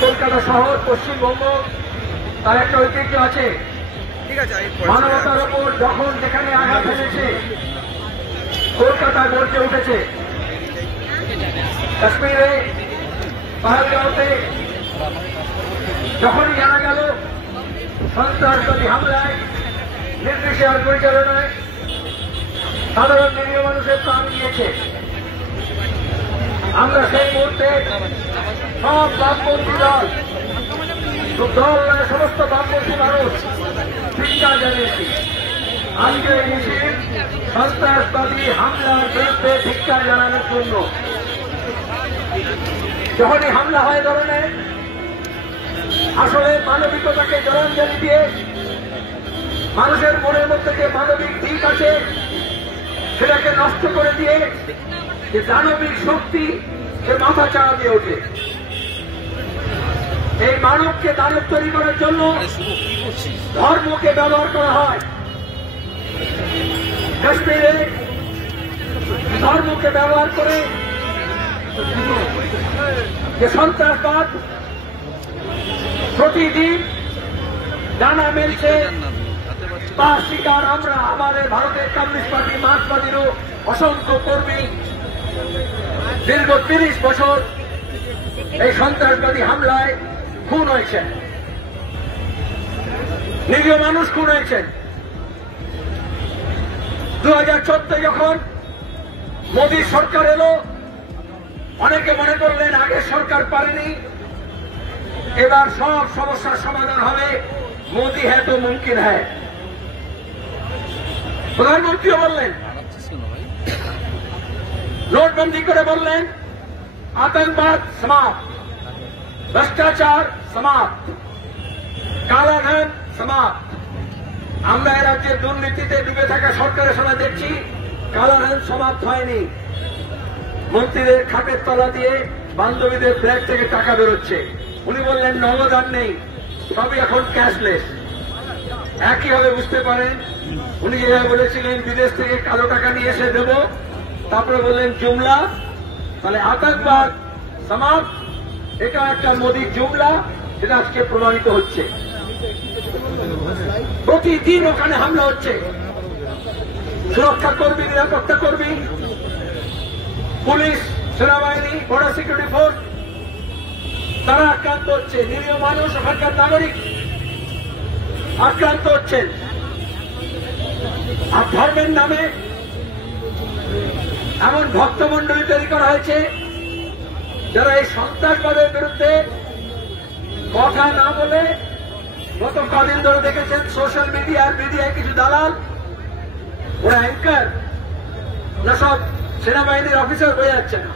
কলকাতা শহর পশ্চিমবঙ্গ তার একটা ঐতিহ্য আছে। মানবতার উপর যখন যেখানে আঘাত এনেছে কলকাতা গর্জে উঠেছে। কাশ্মীরে পাহাড়গাঁওতে যখনই জানা গেল সন্ত্রাসবাদী হামলায় নির্বিচার পরিচালনায় সাধারণ নিরীহ মানুষের প্রাণ গিয়েছে, আমরা সেই মুহূর্তে সব বামপন্থী দল সমস্ত বামপন্থী মানুষ চিন্তা জানিয়েছি। আজকে এই মিছিল সন্ত্রাসবাদী হামলার বিরুদ্ধে ধিক্কার জানানোর জন্য। যখনই হামলা হয় ধরনের আসলে মানবিকতাকে জলাঞ্জলি দিয়ে মানুষের মনের মধ্যে যে মানবিক দিক আছে সেটাকে নষ্ট করে দিয়ে যে দানবিক শক্তি সে মাথা চাড়া দিয়ে ওঠে। এই মানবকে দানব তৈরি করার জন্য ধর্মকে ব্যবহার করা হয়। কাশ্মীরে ধর্মকে ব্যবহার করে যে সন্ত্রাসবাদ প্রতিদিন ডানা মেলছে তা শিকার আমরা। আমাদের ভারতের কমিউনিস্ট পার্টি মার্ক্সবাদীরও অসংখ্য কর্মী দীর্ঘ ৩০ বছর এই সন্ত্রাসবাদী হামলায় খুন হয়েছেন, নিরীহ মানুষ খুন হয়েছেন। 2014 যখন মোদী সরকার এলো অনেকে মনে করলেন আগের সরকার পারেনি, এবার সব সমস্যার সমাধান হবে, মোদী হ্যাঁ তো মুমকিন হ্যাঁ। প্রধানমন্ত্রীও বললেন, নোটবন্দি করে বললেন आतंकवाद समाप्त, भ्रष्टाचार समाप्त, কালাধন समाप्त। আমরা এ রাজ্যের দুর্নীতিতে ডুবে থাকা সরকারের সময় দেখছি কালাধন সমাপ্ত হয়নি। মন্ত্রীদের খাটের তলা দিয়ে বান্ধবীদের ব্যাগ থেকে টাকা বেরোচ্ছে। উনি বললেন নগদ আর নেই, সবই এখন ক্যাশলেস। একইভাবে বুঝতে পারেন উনি যেভাবে বলেছিলেন বিদেশ থেকে কালো টাকা নিয়ে এসে দেব, তারপরে বললেন জুমলা, তাহলে আতঙ্কবাদ সমাপ্ত, এটা একটা মোদীর জুমলা, যেটা আজকে প্রমাণিত হচ্ছে। প্রতিদিন ওখানে হামলা হচ্ছে, সুরক্ষা কর্মী, নিরাপত্তা কর্মী, পুলিশ, সেনাবাহিনী, বর্ডার সিকিউরিটি ফোর্স তারা আক্রান্ত হচ্ছে। নিরীহ মানুষ, ওখানকার নাগরিক আক্রান্ত হচ্ছেন। আর ধর্মের নামে এমন ভক্তমন্ডলী তৈরি করা হয়েছে যারা এই সন্ত্রাসবাদের বিরুদ্ধে কথা না বলে, গত কদিন ধরে দেখেছেন সোশ্যাল মিডিয়ায় কিছু দালাল, ওরা অ্যাঙ্কার না, সব সেনাবাহিনীর অফিসার হয়ে যাচ্ছে না,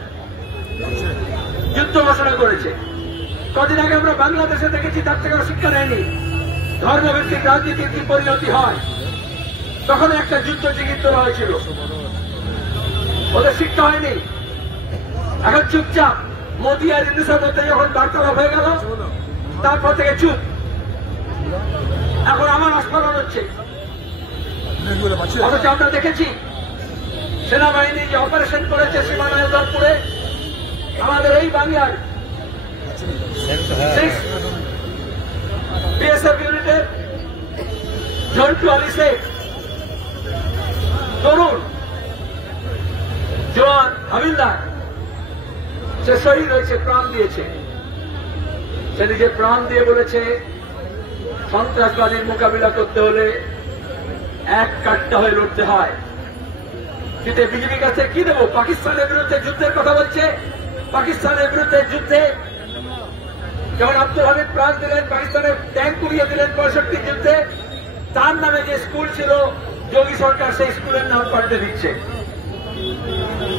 যুদ্ধ ঘোষণা করেছে। কদিন আগে আমরা বাংলাদেশে দেখেছি, তার থেকে শিক্ষা নেয়নি। ধর্মভিত্তিক রাজনীতির কি পরিণতি হয়, তখন একটা যুদ্ধ জিগির তোলা হয়েছিল, ওদের শিক্ষা হয়নি। এখন চুপচাপ মোদী আর ইউনূসের মধ্যে যখন বার্তালাপ হয়ে গেল, তারপর থেকে চুপ। এখন আমার আস্ফালন হচ্ছে। অথচ আমরা দেখেছি সেনাবাহিনী যে অপারেশন করেছে সীমানায় দরপুরে, আমাদের এই বাংলার বিএসএফ ইউনিটের ঝন্টু আলী শেখ তরুণ জওয়ান হাবিলদার, সে শহীদ হয়েছে, প্রাণ দিয়েছে। সে নিজের প্রাণ দিয়ে বলেছে সন্ত্রাসবাদীর মোকাবিলা করতে হলে এক কাট্টা হয়ে লড়তে হয়। কিন্তু বিজেপির কাছে কি দেবো? পাকিস্তানের বিরুদ্ধে যুদ্ধের কথা বলছে। পাকিস্তানের বিরুদ্ধে যুদ্ধে যেমন আব্দুল হামিদ প্রাণ দিলেন, পাকিস্তানের ট্যাঙ্ক উড়িয়ে দিলেন 65 যুদ্ধে, তার নামে যে স্কুল ছিল যোগী সরকার সেই স্কুলের নাম পাল্টে দিচ্ছে।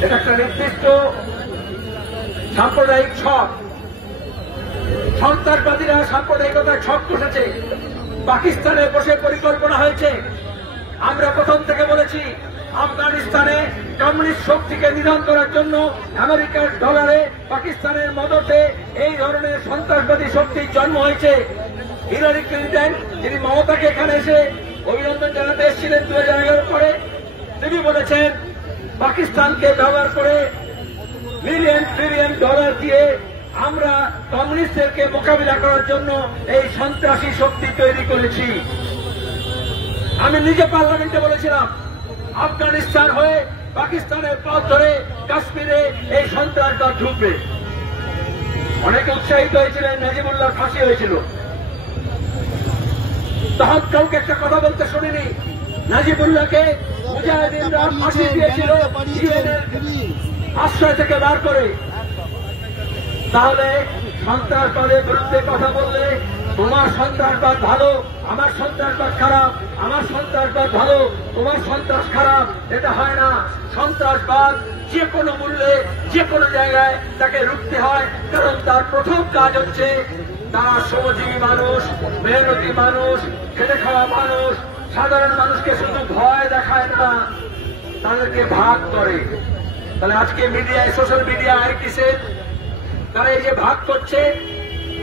এটা একটা নির্দিষ্ট সাম্প্রদায়িক ছক। সন্ত্রাসবাদীরা সাম্প্রদায়িকতার ছক কষেছে। পাকিস্তানে বসে পরিকল্পনা হয়েছে। আমরা প্রথম থেকে বলেছি আফগানিস্তানে কমিউনিস্ট শক্তিকে নিধন করার জন্য আমেরিকার ডলারে, পাকিস্তানের মদতে এই ধরনের সন্ত্রাসবাদী শক্তির জন্ম হয়েছে। হিলারি ক্লিন্টন, যিনি মমতাকে এখানে এসে অভিনন্দন জানাতে এসেছিলেন 2011 পরে, তিনি বলেছেন পাকিস্তানকে ব্যবহার করে মিলিয়ন ট্রিলিয়ন ডলার দিয়ে আমরা কমিউনিস্টদেরকে মোকাবিলা করার জন্য এই সন্ত্রাসী শক্তি তৈরি করেছি। আমি নিজে পার্লামেন্টে বলেছিলাম আফগানিস্তান হয়ে পাকিস্তানের পথ ধরে কাশ্মীরে এই সন্ত্রাসবাদ ঢুকবে। অনেকে উৎসাহিত হয়েছিলেন, নাজিবুল্লাহ ফাঁসি হয়েছিল। তখন কাউকে একটা কথা বলতে শুনিনি, নাজিবুল্লাহকে মুজাহিদিনরা ফাঁসি দিয়েছিল ইউএনের আশ্রয় থেকে বার করে। তাহলে সন্ত্রাসবাদের বিরুদ্ধে কথা বললে তোমার সন্ত্রাসবাদ ভালো, আমার সন্ত্রাসবাদ খারাপ, আমার সন্ত্রাসবাদ ভালো, তোমার সন্ত্রাস খারাপ, এটা হয় না। সন্ত্রাসবাদ যে কোনো মূল্যে যে কোনো জায়গায় তাকে রুখতে হয়, কারণ তার প্রথম কাজ হচ্ছে তারা শ্রমজীবী মানুষ, মেহনতি মানুষ, খেটে খাওয়া মানুষ, সাধারণ মানুষকে শুধু ভয় দেখায় না, তাদেরকে ভাগ করে। তাহলে আজকে মিডিয়ায়, সোশ্যাল মিডিয়া, আইটি সেল তারা এই যে ভাগ করছে,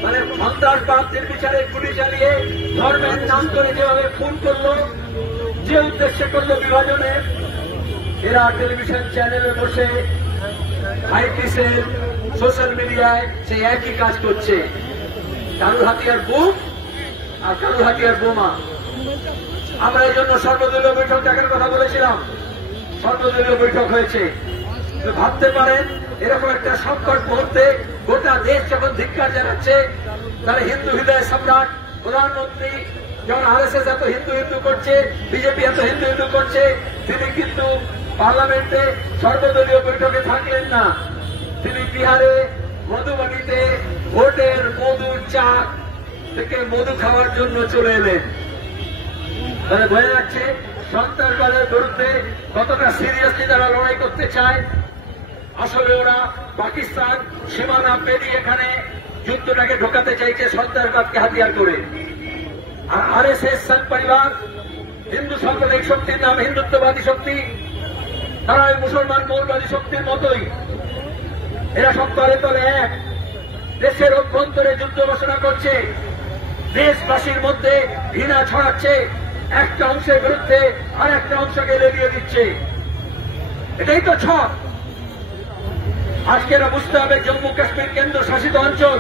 মানে সন্ত্রাসবাদদের বিচারে গুলি চালিয়ে ধর্মের নাম করে যেভাবে খুন করলো, যে উদ্দেশ্যে করলো বিভাজনে, এরা টেলিভিশন চ্যানেলে বসে আইটি সেল, সোশ্যাল মিডিয়ায় সেই একই কাজ করছে। কারুর হাতিয়ার বুক আর কারুর হাতিয়ার বোমা। আমরা এই জন্য সর্বদলীয় বৈঠক ডাকার কথা বলেছিলাম। সর্বদলীয় বৈঠক হয়েছে। ভাবতে পারেন এরকম একটা সংকট মুহূর্তে গোটা দেশ যখন ধিক্কার জানাচ্ছে, তারা হিন্দু হৃদয় সম্রাট প্রধানমন্ত্রী যখন আরএসএস এত হিন্দু হিন্দু করছে, বিজেপি এত হিন্দু হিন্দু করছে, তিনি কিন্তু পার্লামেন্টে সর্বদলীয় বৈঠকে থাকলেন না। তিনি বিহারে মধুবাণীতে ভোটের মধুর চা থেকে মধু খাওয়ার জন্য চলে এলেন। তাহলে বোঝা যাচ্ছে সন্ত্রাসবাদের বিরুদ্ধে কতটা সিরিয়াসলি তারা লড়াই করতে চায়। আসলে ওরা পাকিস্তান সীমানা পেরিয়ে এখানে যুদ্ধটাকে ঢোকাতে চাইছে সন্ত্রাসবাদকে হাতিয়ার করে। আর আরএসএস সংঘ পরিবার হিন্দু সাম্প্রদায়িক শক্তির নাম হিন্দুত্ববাদী শক্তি, তারা ওই মুসলমান মৌলবাদী শক্তির মতোই। এরা সব তলে তলে এক, দেশের অভ্যন্তরে যুদ্ধ ঘোষণা করছে, দেশবাসীর মধ্যে ঘৃণা ছড়াচ্ছে, একটা অংশের বিরুদ্ধে আর একটা অংশকে লেলিয়ে দিচ্ছে। এটাই তো ছক। আজকে এরা বুঝতে হবে জম্মু কাশ্মীর কেন্দ্র শাসিত অঞ্চল,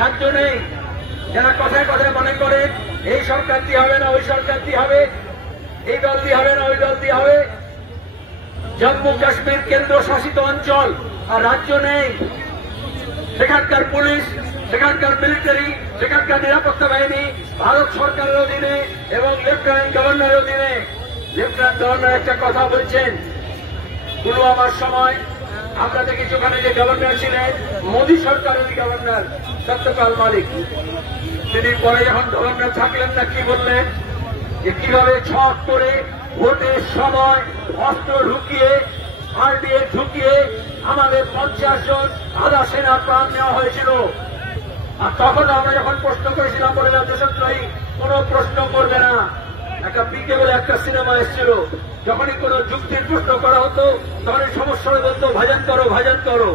রাজ্য নেই। যারা কথায় কথায় মনে করে এই সরকার দিয়ে হবে না, ওই সরকার দিয়ে হবে, এই দল দিয়ে হবে না, ওই দল দিয়ে হবে। জম্মু কাশ্মীর কেন্দ্র শাসিত অঞ্চল আর রাজ্য নেই। সেখানকার পুলিশ, সেখানকার মিলিটারি, সেখানকার নিরাপত্তা বাহিনী ভারত সরকারের অধীনে এবং লেফটেন্যান্ট গভর্নরের অধীনে। লেফটেন্যান্ট গভর্নর একটা কথা বলছেন, পুলওয়ামার সময় আমরা দেখেছি ওখানে যে গভর্নর ছিলেন মোদী সরকারের গভর্নর সত্যপাল মালিক, তিনি পরে যখন গভর্নর থাকলেন না কি বললেন যে কিভাবে ছক করে ভোটের সময় অস্ত্র ঢুকিয়ে, আরডিএ ঢুকিয়ে আমাদের 50 জন আধা সেনার প্রাণ নেওয়া হয়েছিল। আর তখন আমরা যখন প্রশ্ন করেছিলাম বলে দেশদ্রোহী, কোন প্রশ্ন করবে না, একটা পিকে বলে একটা সিনেমা এসেছিল, যখনই কোন যুক্তির প্রশ্ন করা হতো তখনই সমস্যা বলতো ভাজন করো ভাজন করো।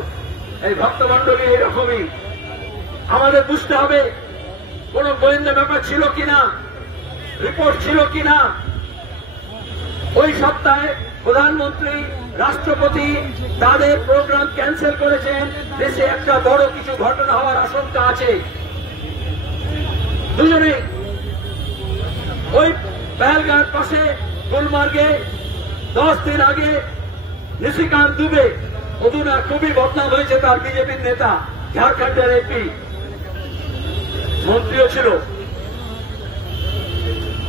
এই ভক্তমন্ডলী এরকমই। আমাদের বুঝতে হবে কোন গোয়েন্দা ব্যাপার ছিল কিনা, রিপোর্ট ছিল কিনা। ওই সপ্তাহে প্রধানমন্ত্রী, রাষ্ট্রপতি তাদের প্রোগ্রাম ক্যান্সেল করেছেন। দেশে একটা বড় কিছু ঘটনা হওয়ার আশঙ্কা আছে। দুজনে ওই পেহেলগাঁওর পাশে গুলমার্গে 10 দিন আগে নিশিকান্ত দুবে, অধুনা খুবই বদনাম হয়েছে তার বিজেপির নেতা, ঝাড়খণ্ডের এমপি, মন্ত্রীও ছিল।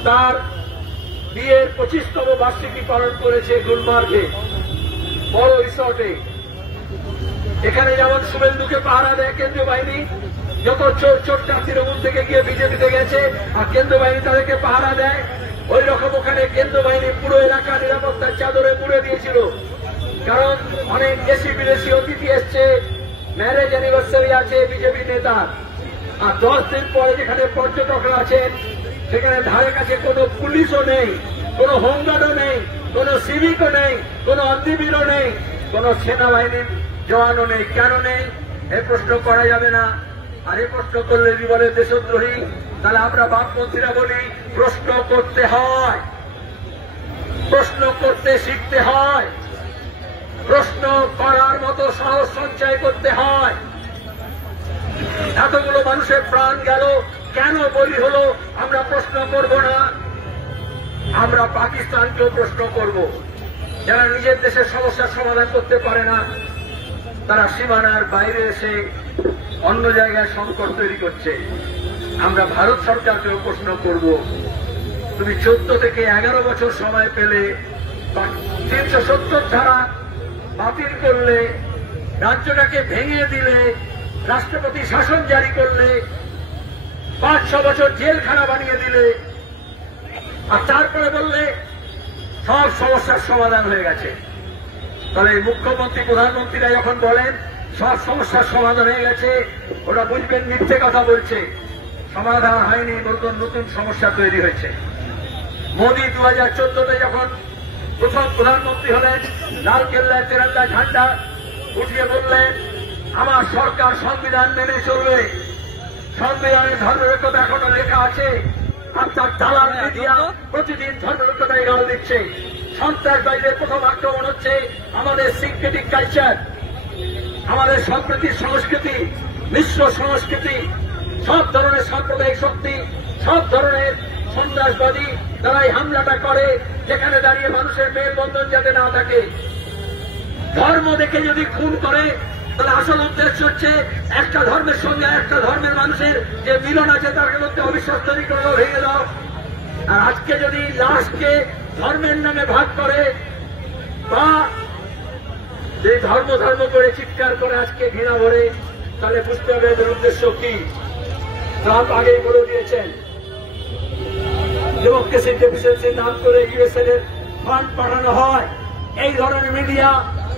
তার বিয়ের 25তম বার্ষিকী পালন করেছে গুলমার্গে বড় রিসর্টে। এখানে যেমন শুভেন্দুকে পাহারা দেয় কেন্দ্রীয় বাহিনী, যত চোর চোরটা তৃণমূল থেকে গিয়ে বিজেপিতে গেছে আর কেন্দ্রীয় বাহিনী তাদেরকে পাহারা দেয়, ওই রকম ওখানে কেন্দ্রীয় বাহিনী পুরো এলাকা নিরাপত্তার চাদরে মুড়ে দিয়েছিল। কারণ অনেক দেশি বিদেশি অতিথি এসছে, ম্যারেজ অ্যানিভার্সারি আছে বিজেপি নেতার। আর 10 দিন পরে যেখানে পর্যটকরা আছেন সেখানে ধারে কাছে কোনো পুলিশও নেই, কোনো হোমগার্ডও নেই, কোনো সিভিকও নেই, কোনো অগ্নিবীরও নেই, কোনো সেনাবাহিনীর জওয়ানও নেই। কেন নেই এ প্রশ্ন করা যাবে না। আর এ প্রশ্ন করলে যদি বলে দেশদ্রোহী, তাহলে আমরা বামপন্থীরা বলি প্রশ্ন করতে হয়, প্রশ্ন করতে শিখতে হয়, প্রশ্ন করার মতো সাহস সঞ্চয় করতে হয়। এতগুলো মানুষের প্রাণ গেল, কেন বলি হলো আমরা প্রশ্ন করব না? আমরা পাকিস্তানকেও প্রশ্ন করব। যারা নিজের দেশের সমস্যার সমাধান করতে পারে না, তারা সীমানার বাইরে এসে অন্য জায়গায় সংকট তৈরি করছে। আমরা ভারত সরকারকেও প্রশ্ন করব, তুমি 14 থেকে 11 বছর সময় পেলে 370 ধারা বাতিল করলে, রাজ্যটাকে ভেঙে দিলে, রাষ্ট্রপতি শাসন জারি করলে, 5-6 বছর জেলখানা বানিয়ে দিলে, আর তারপরে বললে সব সমস্যার সমাধান হয়ে গেছে। তাহলে মুখ্যমন্ত্রী প্রধানমন্ত্রীরা যখন বলেন সব সমস্যার সমাধান হয়ে গেছে, ওরা বুঝবেন মিথ্যে কথা বলছে। সমাধান হয়নি, বলতো নতুন সমস্যা তৈরি হয়েছে। মোদী 2014-তে যখন প্রথম প্রধানমন্ত্রী হলেন, লালকেল্লায় তেরঙ্গা ঝান্ডা উঠিয়ে বললেন আমার সরকার সংবিধান মেনে চলবে। সংবিধানে ধর্মনিরপেক্ষতা এখনো লেখা আছে, আপনার দালাল মিডিয়া প্রতিদিন ধর্মনিরপেক্ষতায় গাল দিচ্ছে। সন্ত্রাসবাদীদের প্রথম আক্রমণ হচ্ছে আমাদের সিনথেটিক কালচার, আমাদের সম্প্রীতির সংস্কৃতি, মিশ্র সংস্কৃতি, সব ধরনের সাম্প্রদায়িক শক্তি, সব ধরনের সন্ত্রাসবাদী তারা এই হামলাটা করে, যেখানে দাঁড়িয়ে মানুষের মেলবন্ধন যাতে না থাকে। ধর্ম দেখে যদি খুন করে, তাহলে আসল উদ্দেশ্য হচ্ছে একটা ধর্মের সঙ্গে একটা ধর্মের মানুষের যে মিলন আছে তার মধ্যে অবিশ্বাস তৈরি করে ভেঙে দাও। আর আজকে যদি লাশকে ধর্মের নামে ভাগ করে বা যে ধর্ম ধর্ম করে চিৎকার করে আজকে ঘৃণা ভরে, তাহলে বুঝতে হবে এদের উদ্দেশ্য কি। ট্রাম্প আগেই বলে দিয়েছেন ডেমোক্রেসি ডেফিসিয়েন্সির নাম করে ইউএসএ এর ফান্ড পাঠানো হয়। এই ধরনের মিডিয়া,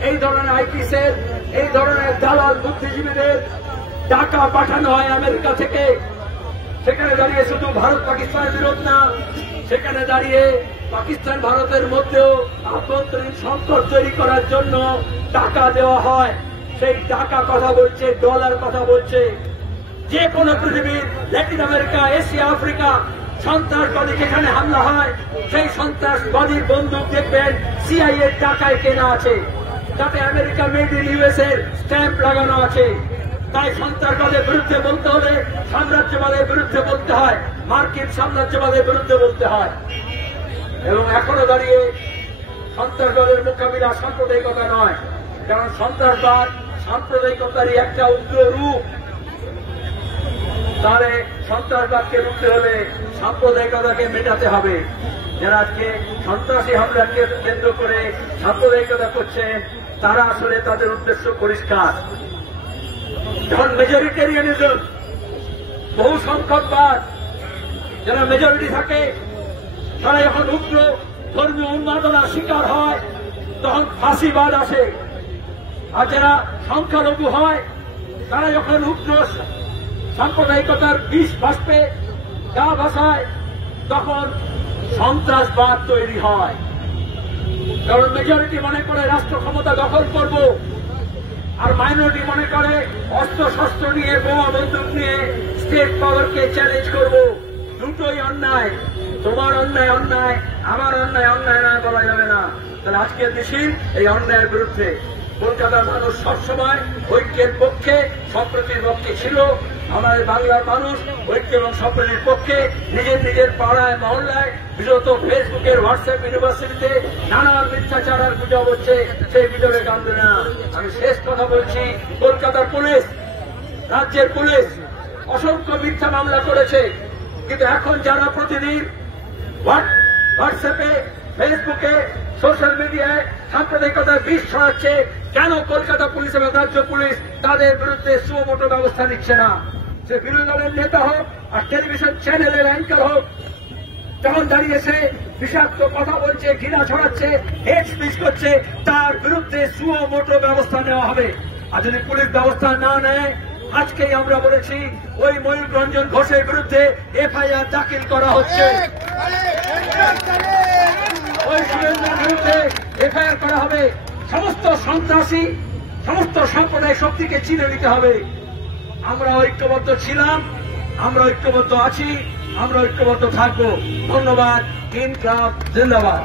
এই ধরনের আইটিসের, এই ধরনের দালাল বুদ্ধিজীবীদের টাকা পাঠানো হয় আমেরিকা থেকে। সেখানে দাঁড়িয়ে শুধু ভারত পাকিস্তানের বিরোধ না, সেখানে দাঁড়িয়ে পাকিস্তান ভারতের মধ্যেও আভ্যন্তরীণ সংকট তৈরি করার জন্য টাকা দেওয়া হয়। সেই টাকা কথা বলছে, ডলার কথা বলছে। যে কোনো পৃথিবীর ল্যাটিন আমেরিকা, এশিয়া, আফ্রিকা সন্ত্রাসবাদী যেখানে হামলা হয়, সেই সন্ত্রাসবাদীর বন্দুক দেখবেন সিআইএ টাকায় কেনা আছে, তাতে America made in USA stamp লাগানো আছে। তাই সন্ত্রাসবাদের বিরুদ্ধে বলতে হলে সাম্রাজ্যবাদের বিরুদ্ধে বলতে হয়, মার্কিন সাম্রাজ্যবাদের বিরুদ্ধে বলতে হয়। এবং এখনো দাঁড়িয়ে সন্ত্রাসবাদের মোকাবিলা সাম্প্রদায়িকতা নয়, কারণ সন্ত্রাসবাদ সাম্প্রদায়িকতারই একটা উগ্র রূপ। তাহলে সন্ত্রাসবাদকে রুখতে হলে সাম্প্রদায়িকতাকে মেটাতে হবে। যারা আজকে সন্ত্রাসী হামলাকে কেন্দ্র করে সাম্প্রদায়িকতা করছেন, তারা আসলে তাদের উদ্দেশ্য পরিষ্কার। যখন মেজরিটেরিয়ানিজম, বহু সংখ্যকবাদ, যারা মেজরিটি থাকে তারা যখন উগ্র ধর্মীয় উন্মাদনার শিকার হয়, তখন ফাঁসিবাদ আসে। আর যারা সংখ্যালঘু হয়, তারা যখন উগ্র সাম্প্রদায়িকতার বিষ বাষ্পে গা ভাসায়, তখন সন্ত্রাসবাদ তৈরি হয়। কারণ মেজরিটি মনে করে রাষ্ট্র ক্ষমতা দখল করব, আর মাইনরিটি মনে করে অস্ত্র শস্ত্র নিয়ে, বোমা বন্দুক নিয়ে স্টেট পাওয়ারকে চ্যালেঞ্জ করব। দুটোই অন্যায়। তোমার অন্যায় অন্যায়, আমার অন্যায় অন্যায় নয় বলা যাবে না। তাহলে আজকের মিছিল এই অন্যায়ের বিরুদ্ধে। কলকাতার মানুষ সবসময় ঐক্যের পক্ষে, সম্প্রীতির পক্ষে ছিল। আমাদের বাংলার মানুষ ঐক্য এবং সম্প্রীতির পক্ষে। নিজের নিজের পাড়ায় মহল্লায়, বিশেষত ফেসবুকের, হোয়াটসঅ্যাপ, ইউনিভার্সিটিতে নানান মিথ্যাচার আর গুজব হচ্ছে, সেই গুজবে কাঁদবে না। আমি শেষ কথা বলছি, কলকাতার পুলিশ, রাজ্যের পুলিশ অসংখ্য মিথ্যা মামলা করেছে, কিন্তু এখন যারা প্রতিদিন হোয়াটসঅ্যাপে, ফেসবুকে, সোশ্যাল মিডিয়ায় সাম্প্রদায়িকতার বিষ ছড়াচ্ছে, কেন কলকাতা পুলিশ এবং রাজ্য পুলিশ তাদের বিরুদ্ধে সুমোটো ব্যবস্থা নিচ্ছে না? সে বিরোধী দলের নেতা হোক আর টেলিভিশন চ্যানেলের অ্যাঙ্কার হোক, যখন দাঁড়িয়েছে বিষাক্ত কথা বলছে, ঘৃণা ছড়াচ্ছে, হেট স্পিচ করছে, তার বিরুদ্ধে সুমোটো ব্যবস্থা নেওয়া হবে। আর যদি পুলিশ ব্যবস্থা না নেয়, আজকেই আমরা বলেছি ওই ময়ূর রঞ্জন ঘোষের বিরুদ্ধে এফআইআর দাখিল করা হচ্ছে, ওই সুরেন্দ্রের বিরুদ্ধে এফআইআর করা হবে। সমস্ত সন্ত্রাসী, সমস্ত সম্প্রদায় শক্তিকে চিনে নিতে হবে। আমরা ঐক্যবদ্ধ ছিলাম, আমরা ঐক্যবদ্ধ আছি, আমরা ঐক্যবদ্ধ থাকবো। ধন্যবাদ। ইনকলাব জিন্দাবাদ।